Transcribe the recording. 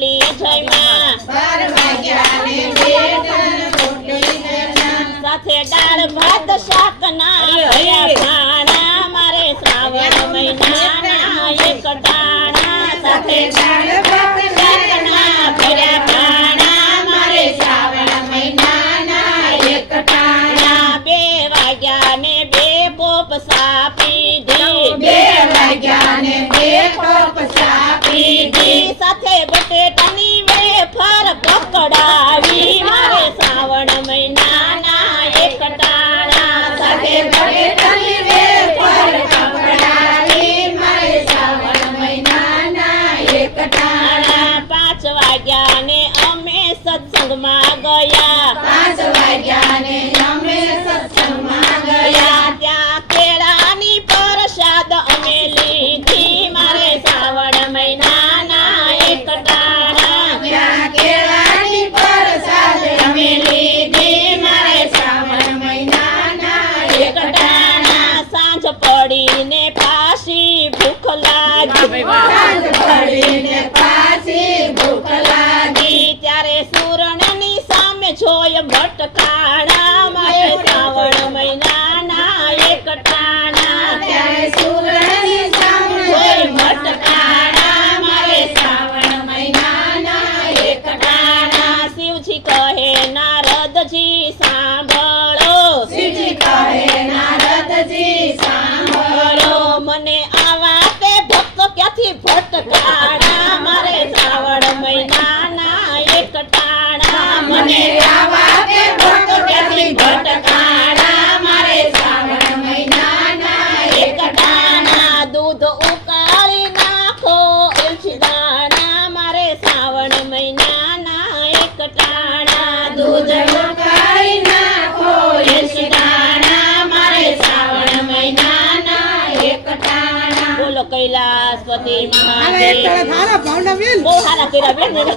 રોટલી જમ્યા. સાથે દાળ ભાત શાક ના ખાણા મારે શ્રાવણ મહિનાના એક ટાણા સાથે દાળ ભાત શાકના ભર્યા ખાણા. મારે શ્રાવણ મહિનાના એક ટાણા બે વાગ્યા ને બે પોપ સાપી દી. બે વાગ્યાને બે કોપ ચા વાગ્યા ને અમે સત્સંગમાં ગયા. પાંચ વાગ્યાને અમે સત્સંગમાં ગયા. ત્યાં કેળાની પ્રસાદ અમે લીધી. મારે શ્રાવણ મહિનાના એક ટાણા ત્યાં કેળાની પ્રસાદ અમે લીધી. મારે શ્રાવણ મહિનાના એક ટાણા સાંજ પડીને પાછી ભૂખ લાગી. સાંજ પડીને જોય ભટકાણા મારે શ્રાવણ મહિનાના એક ટાણા ત્યારે સામે જોઈ ભટકાણા મારે શ્રાવણ મહિનાના એક ટાણા શિવજી કહે નારદજી સાંભળો. શિવજી કહે નારદજી સાંભળો. મને આવા તે ભક્ત ક્યાંથી ભટકાણા મારે શ્રાવણ મહિનાના એક ટાણા મને બોલો કૈલાસપતિ મહાદેવ. થારા ભાવના બેન. બહુ સારા કર્યા બેન